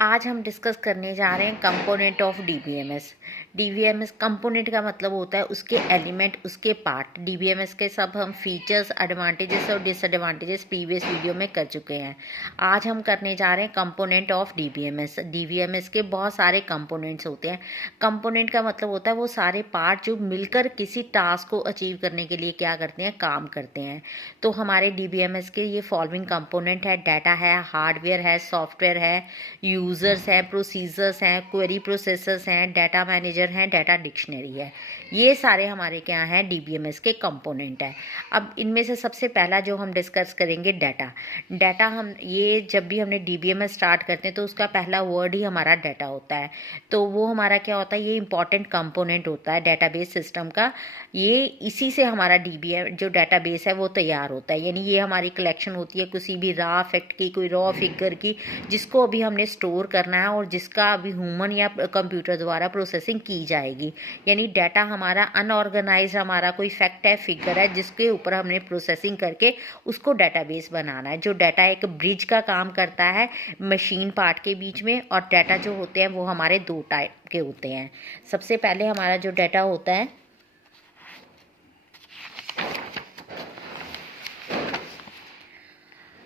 आज हम डिस्कस करने जा रहे हैं component of DBMS. DBMS component का मतलब होता है उसके एलिमेंट, उसके पार्ट। डीबीएमएस के सब हम फीचर्स, एडवांटेजेस और डिसएडवांटेजेस प्रीवियस वीडियो में कर चुके हैं। आज हम करने जा रहे हैं कंपोनेंट ऑफ डीबीएमएस। डीबीएमएस के बहुत सारे कंपोनेंट्स होते हैं। कंपोनेंट का मतलब होता है वो सारे पार्ट जो मिलकर किसी टास्क को अचीव करने के लिए क्या करते हैं, काम करते हैं। तो हमारे डीबीएमएस के ये फॉलोइंग कंपोनेंट है: डाटा है, हार्डवेयर है, सॉफ्टवेयर है, यूज़र्स हैं, प्रोसीजर्स हैं, क्वेरी प्रोसेसर्स हैं, डाटा मैनेजर हैं, डाटा डिक्शनरी है। ये सारे हमारे क्या हैं, डीबीएमएस के कंपोनेंट हैं। अब इनमें से सबसे पहला जो हम डिस्कस करेंगे, डाटा। डाटा हम ये जब भी हमने डीबीएमएस स्टार्ट करते हैं तो उसका पहला वर्ड ही हमारा डाटा होता है। तो वो हमारा क्या होता है, ये इंपॉर्टेंट कंपोनेंट होता है डाटाबेस सिस्टम का। ये इसी से हमारा डीबीएम जो डाटाबेस है वो तैयार होता है। यानी ये हमारी कलेक्शन होती है किसी भी रॉ फैक्ट की, कोई रॉ फिगर की, जिसको अभी हमने स्टोर करना है और जिसका अभी ह्यूमन या कंप्यूटर द्वारा प्रोसेसिंग की जाएगी। यानी डाटा हमारा अनऑर्गेनाइज हमारा कोई फैक्ट है, फिगर है, जिसके ऊपर हमने प्रोसेसिंग करके उसको डाटाबेस बनाना है। जो डाटा एक ब्रिज का काम करता है मशीन पार्ट के बीच में। और डाटा जो होते हैं वो हमारे दो टाइप के होते हैं। सबसे पहले हमारा जो डाटा होता है,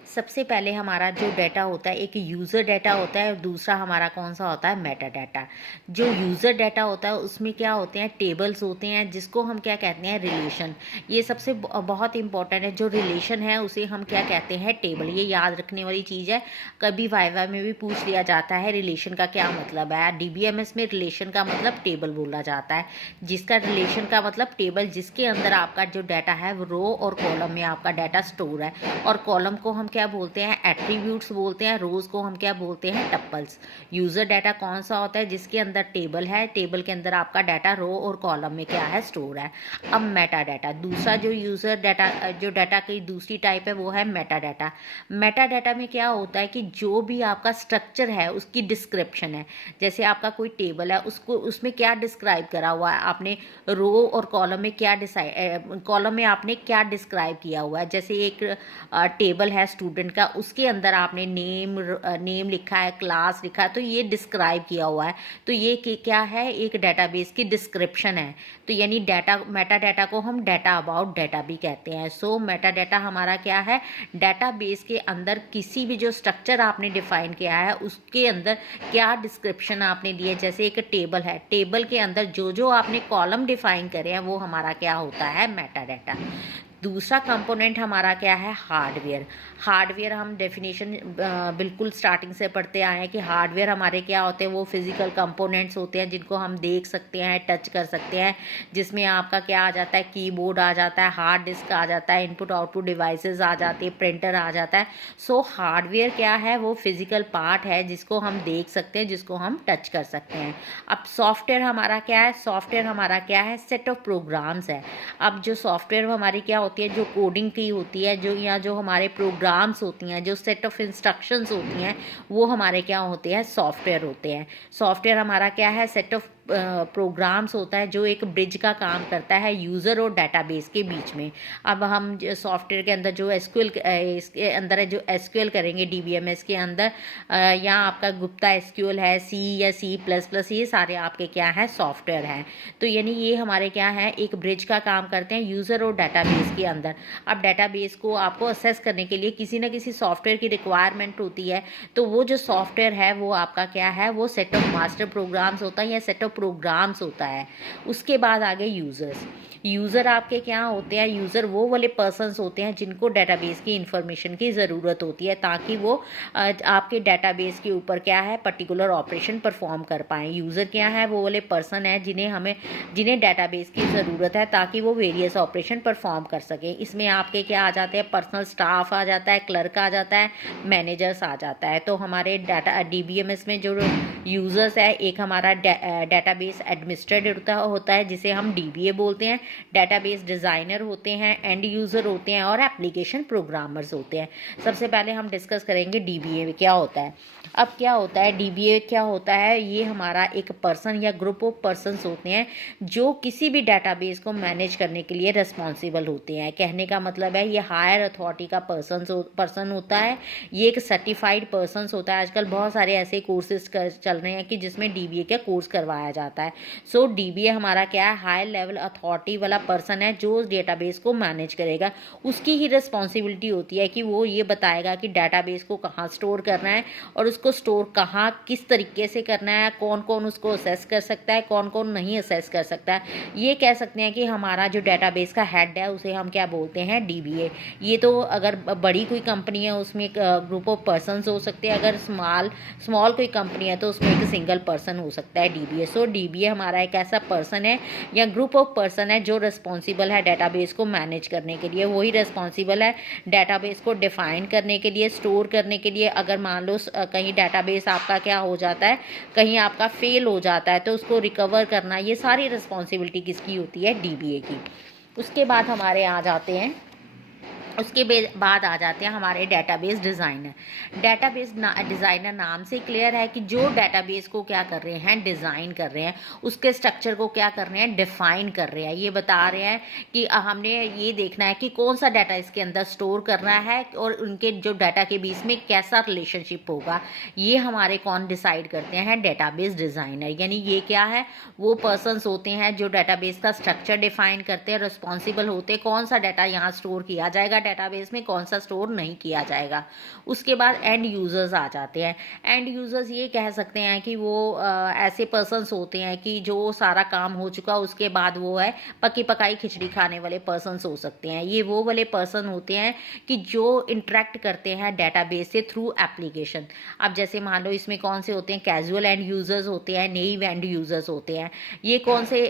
सबसे पहले हमारा जो डाटा होता है, एक यूज़र डाटा होता है और दूसरा हमारा कौन सा होता है, मेटा डाटा। जो यूज़र डाटा होता है उसमें क्या होते हैं, टेबल्स होते हैं, जिसको हम क्या कहते हैं, रिलेशन। ये सबसे बहुत इंपॉर्टेंट है। जो रिलेशन है उसे हम क्या कहते हैं, टेबल। ये याद रखने वाली चीज़ है, कभी वाइवा में भी पूछ लिया जाता है रिलेशन का क्या मतलब है। डीबीएमएस में रिलेशन का मतलब टेबल बोला जाता है, जिसका रिलेशन का मतलब टेबल, जिसके अंदर आपका जो डाटा है वो रो और कॉलम में आपका डाटा स्टोर है। और कॉलम को हम क्या बोलते हैं, एट्रीब्यूट्स बोलते हैं। रोज को हम क्या बोलते हैं, टप्पल्स। यूजर डाटा कौन सा होता है, जिसके अंदर टेबल है, टेबल के अंदर आपका डाटा रो और कॉलम में क्या है, स्टोर है। अब मेटा डाटा, दूसरा जो यूजर डाटा, जो डाटा की दूसरी टाइप है वो है मेटा डाटा। मेटा डाटा में क्या होता है कि जो भी आपका स्ट्रक्चर है उसकी डिस्क्रिप्शन है। जैसे आपका कोई टेबल है, उसको उसमें क्या डिस्क्राइब करा हुआ है आपने, रो और कॉलम में क्या कॉलम में आपने क्या डिस्क्राइब किया हुआ है। जैसे एक टेबल है स्टूडेंट का, उसके अंदर आपने नेम लिखा है, क्लास लिखा है, तो ये डिस्क्राइब किया हुआ है। तो ये क्या है, एक डाटाबेस की डिस्क्रिप्शन है। तो यानी डाटा, मेटा डाटा को हम डाटा अबाउट डाटा भी कहते हैं। सो मेटा डाटा हमारा क्या है, डाटाबेस के अंदर किसी भी जो स्ट्रक्चर आपने डिफाइन किया है उसके अंदर क्या डिस्क्रिप्शन आपने दी है। जैसे एक टेबल है, टेबल के अंदर जो जो आपने कॉलम डिफाइन करे हैं वो हमारा क्या होता है, मेटा डाटा। दूसरा कंपोनेंट हमारा क्या है, हार्डवेयर। हार्डवेयर हम डेफिनेशन बिल्कुल स्टार्टिंग से पढ़ते आए हैं कि हार्डवेयर हमारे क्या होते हैं, वो फिजिकल कंपोनेंट्स होते हैं जिनको हम देख सकते हैं, टच कर सकते हैं। जिसमें आपका क्या आ जाता है, कीबोर्ड आ जाता है, हार्ड डिस्क आ जाता है, इनपुट आउटपुट डिवाइसेस आ जाती है, प्रिंटर आ जाता है। सो हार्डवेयर क्या है, वो फिजिकल पार्ट है जिसको हम देख सकते हैं, जिसको हम टच कर सकते हैं। अब सॉफ्टवेयर हमारा क्या है, सॉफ्टवेयर हमारा क्या है, सेट ऑफ प्रोग्राम्स है। अब जो सॉफ्टवेयर हमारी क्या होती है, जो कोडिंग की होती है, जो या जो हमारे प्रोग्राम्स होती हैं, जो सेट ऑफ इंस्ट्रक्शंस होती हैं, वो हमारे क्या होते हैं, सॉफ्टवेयर होते हैं। सॉफ्टवेयर हमारा क्या है, सेट ऑफ प्रोग्राम्स होता है जो एक ब्रिज का काम करता है यूज़र और डाटाबेस के बीच में। अब हम सॉफ्टवेयर के अंदर जो एसक्यूएल, इसके अंदर है जो एसक्यूएल करेंगे डीबीएमएस के अंदर, या आपका गुप्ता एसक्यूएल है, सी या C++, ये सारे आपके क्या है, सॉफ्टवेयर हैं। तो यानी ये हमारे क्या है, एक ब्रिज का काम करते हैं यूज़र और डाटाबेस के अंदर। अब डाटाबेस को आपको असेस करने के लिए किसी न किसी सॉफ्टवेयर की रिक्वायरमेंट होती है। तो वो जो सॉफ्टवेयर है वो आपका क्या है, वो सेट ऑफ मास्टर प्रोग्राम्स होता है या सेट ऑफ प्रोग्राम्स होता है। उसके बाद आगे यूज़र्स। यूज़र आपके क्या होते हैं, यूज़र वो वाले पर्सन्स होते हैं जिनको डाटाबेस की इंफॉर्मेशन की ज़रूरत होती है ताकि वो आपके डाटाबेस के ऊपर क्या है, पर्टिकुलर ऑपरेशन परफॉर्म कर पाएँ। यूज़र क्या है, वो वाले पर्सन है जिन्हें डाटाबेस की ज़रूरत है ताकि वो वेरियस ऑपरेशन परफॉर्म कर सकें। इसमें आपके क्या आ जाते हैं, पर्सनल स्टाफ आ जाता है, क्लर्क आ जाता है, मैनेजर्स आ जाता है। तो हमारे डीबीएमएस में जो यूज़र्स है, एक हमारा डेटाबेस एडमिनिस्ट्रेटर होता है जिसे हम डीबीए बोलते हैं, डेटाबेस डिज़ाइनर होते हैं, एंड यूज़र होते हैं और एप्लीकेशन प्रोग्रामर्स होते हैं। सबसे पहले हम डिस्कस करेंगे डीबीए क्या होता है। अब क्या होता है डीबीए क्या होता है, ये हमारा एक पर्सन या ग्रुप ऑफ पर्सन्स होते हैं जो किसी भी डेटाबेस को मैनेज करने के लिए रिस्पॉन्सिबल होते हैं। कहने का मतलब है ये हायर अथॉरिटी का पर्सन होता है, ये एक सर्टिफाइड पर्सन होता है। आजकल बहुत सारे ऐसे कोर्सेज चल रहे हैं कि जिसमें डीबीए का कोर्स करवाया जाता है। सो डीबीए हमारा क्या है, हाई लेवल अथॉरिटी वाला पर्सन है जो डेटाबेस को मैनेज करेगा। उसकी ही रिस्पॉन्सिबिलिटी होती है कि वो ये बताएगा कि डेटाबेस को कहाँ स्टोर करना है और उसको स्टोर कहाँ किस तरीके से करना है, कौन कौन उसको असेस कर सकता है, कौन कौन नहीं असेस कर सकता है। ये कह सकते हैं कि हमारा जो डेटाबेस का हेड है उसे हम क्या बोलते हैं, डीबीए। ये तो अगर बड़ी कोई कंपनी है उसमें एक ग्रुप ऑफ पर्सन्स हो सकते हैं, अगर स्मॉल कोई कंपनी है तो उसमें एक सिंगल पर्सन हो सकता है डीबीए। सो डीबीए हमारा एक ऐसा पर्सन है या ग्रुप ऑफ पर्सन है जो रिस्पॉन्सिबल है डेटाबेस को मैनेज करने के लिए। वही रिस्पॉन्सिबल है डेटाबेस को डिफाइन करने के लिए, स्टोर करने के लिए। अगर मान लो कहीं डेटाबेस आपका क्या हो जाता है, कहीं आपका फेल हो जाता है तो उसको रिकवर करना, ये सारी रिस्पॉन्सिबिलिटी किसकी होती है, डीबीए की। उसके बाद हमारे आ जाते हैं बाद आ जाते हैं हमारे डेटाबेस डिज़ाइनर। डेटाबेस डिज़ाइनर नाम से क्लियर है कि जो डेटाबेस को क्या कर रहे हैं, डिज़ाइन कर रहे हैं, उसके स्ट्रक्चर को क्या कर रहे हैं, डिफाइन कर रहे हैं। ये बता रहे हैं कि हमने ये देखना है कि कौन सा डाटा इसके अंदर स्टोर करना है और उनके जो डाटा के बीच में कैसा रिलेशनशिप होगा, ये हमारे कौन डिसाइड करते हैं, डेटाबेस डिज़ाइनर। यानी ये क्या है, वो पर्सन्स होते हैं जो डेटाबेस का स्ट्रक्चर डिफाइन करते हैं, रिस्पॉन्सिबल होते हैं कौन सा डाटा यहाँ स्टोर किया जाएगा डेटाबेस में, कौन सा स्टोर नहीं किया जाएगा। उसके बाद एंड यूजर्स आ जाते हैं। एंड यूजर्स ये कह सकते हैं कि वो ऐसे पर्सन्स होते हैं कि जो सारा काम हो चुका उसके बाद वो है पकी पकाई खिचड़ी खाने वाले पर्सन्स हो सकते हैं। ये वो वाले पर्सन होते हैं कि जो इंटरेक्ट करते हैं डेटाबेस से थ्रू एप्लीकेशन। अब जैसे मान लो इसमें कौन से होते हैं, कैजुअल एंड यूजर्स होते हैं, नेइव एंड यूजर्स होते हैं। ये कौन से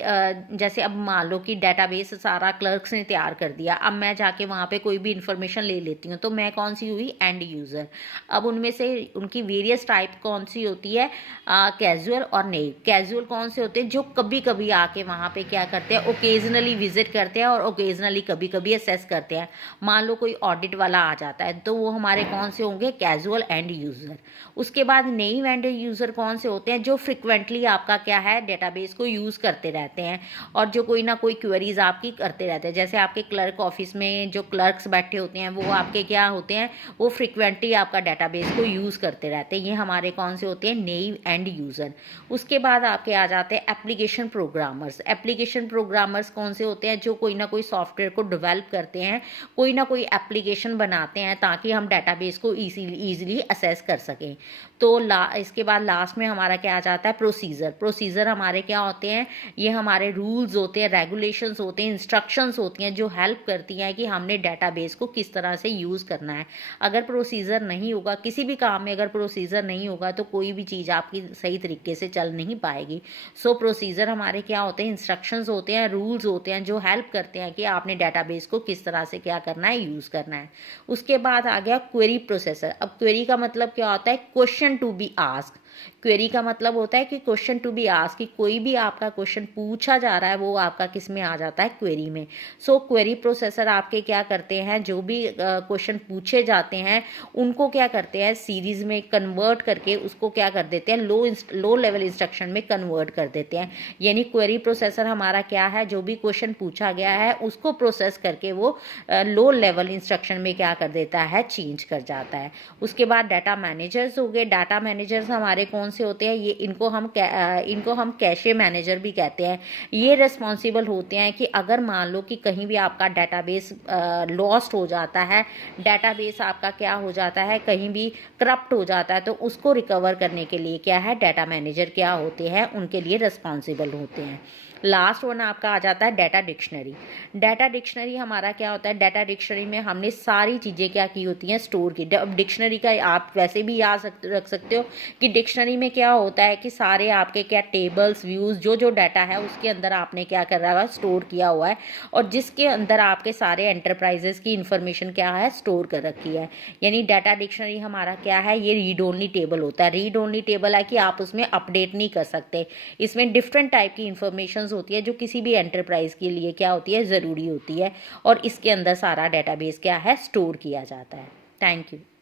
जैसे अब मान लो कि डेटाबेस सारा क्लर्क्स ने तैयार कर दिया, अब मैं जाके वहाँ पे कोई भी इंफॉर्मेशन ले लेती हूँ तो मैं कौन सी हुई, एंड यूज़र। अब उनमें से उनकी वेरियस टाइप कौन सी होती है, कैजुअल और नेइव। कैजुअल कौन से होते हैं, जो कभी कभी आके वहाँ पे क्या करते हैं, ओकेजनली विजिट करते हैं और ओकेजनली कभी कभी असेस करते हैं। मान लो कोई ऑडिट वाला आ जाता है तो वो हमारे कौन से होंगे, कैजुअल एंड यूज़र। उसके बाद नेइव एंड यूज़र कौन से होते हैं, जो फ्रिक्वेंटली आपका क्या है, डेटाबेस को यूज़ करते रहते हैं और जो कोई ना कोई क्वेरीज आपकी करते रहते हैं। जैसे आपके क्लर्क ऑफिस में जो क्लर्क्स बैठे होते हैं वो आपके क्या होते हैं, वो फ्रिक्वेंटली आपका डेटाबेस को यूज़ करते रहते हैं। ये हमारे कौन से होते हैं, नेइव एंड यूज़र। उसके बाद आपके आ जाते हैं एप्लीकेशन प्रोग्रामर्स। एप्लीकेशन प्रोग्रामर्स कौन से होते हैं, जो कोई ना कोई सॉफ्टवेयर को डेवलप करते हैं, कोई ना कोई एप्लीकेशन बनाते हैं ताकि हम डेटाबेस को ईजिली असेस कर सकें। तो इसके बाद लास्ट में हमारा क्या आ जाता है, प्रोसीजर। प्रोसीजर हमारे क्या होते हैं, ये हमारे रूल्स होते हैं, रेगुलेशंस होते हैं, इंस्ट्रक्शंस होती हैं जो हेल्प करती हैं कि हमने डेटाबेस को किस तरह से यूज़ करना है। अगर प्रोसीजर नहीं होगा, किसी भी काम में अगर प्रोसीजर नहीं होगा तो कोई भी चीज़ आपकी सही तरीके से चल नहीं पाएगी। सो प्रोसीजर हमारे क्या होते हैं, इंस्ट्रक्शंस होते हैं, रूल्स होते हैं जो हेल्प करते हैं कि आपने डेटाबेस को किस तरह से क्या करना है, यूज़ करना है। उसके बाद आ गया क्वेरी प्रोसेसर। अब क्वेरी का मतलब क्या होता है, question to be asked. Query का मतलब होता है कि क्वेश्चन टू बी आस्क्ड, कि कोई भी आपका क्वेश्चन पूछा जा रहा है वो आपका किस में आ जाता है, क्वेरी में। सो क्वेरी प्रोसेसर आपके क्या करते हैं, जो भी क्वेश्चन पूछे जाते हैं उनको क्या करते हैं, सीरीज में कन्वर्ट करके उसको क्या कर देते हैं, लो लेवल इंस्ट्रक्शन में कन्वर्ट कर देते हैं। यानी क्वेरी प्रोसेसर हमारा क्या है, जो भी क्वेश्चन पूछा गया है उसको प्रोसेस करके वो लो लेवल इंस्ट्रक्शन में क्या कर देता है, चेंज कर जाता है। उसके बाद डाटा मैनेजर्स हो गए। डाटा मैनेजर्स हमारे कौन से होते हैं, ये इनको हम कैशे मैनेजर भी कहते हैं। ये रिस्पॉन्सिबल होते हैं कि अगर मान लो कि कहीं भी आपका डेटाबेस लॉस्ट हो जाता है, डेटाबेस आपका क्या हो जाता है, कहीं भी करप्ट हो जाता है, तो उसको रिकवर करने के लिए क्या है, डाटा मैनेजर क्या होते हैं, उनके लिए रिस्पॉन्सिबल होते हैं। लास्ट वन आपका आ जाता है डाटा डिक्शनरी। डाटा डिक्शनरी हमारा क्या होता है, डाटा डिक्शनरी में हमने सारी चीज़ें क्या की होती हैं, स्टोर की। अब डिक्शनरी का आप वैसे भी याद रख सकते हो कि डिक्शनरी में क्या होता है कि सारे आपके क्या टेबल्स, व्यूज़, जो जो डाटा है उसके अंदर आपने क्या कर रहा है, स्टोर किया हुआ है, और जिसके अंदर आपके सारे एंटरप्राइजेस की इंफॉर्मेशन क्या है, स्टोर कर रखी है। यानी डाटा डिक्शनरी हमारा क्या है, ये रीड ओनली टेबल होता है। रीड ओनली टेबल है कि आप उसमें अपडेट नहीं कर सकते। इसमें डिफरेंट टाइप की इंफॉर्मेशन होती है जो किसी भी एंटरप्राइज के लिए क्या होती है, ज़रूरी होती है, और इसके अंदर सारा डेटाबेस क्या है, स्टोर किया जाता है। Thank you.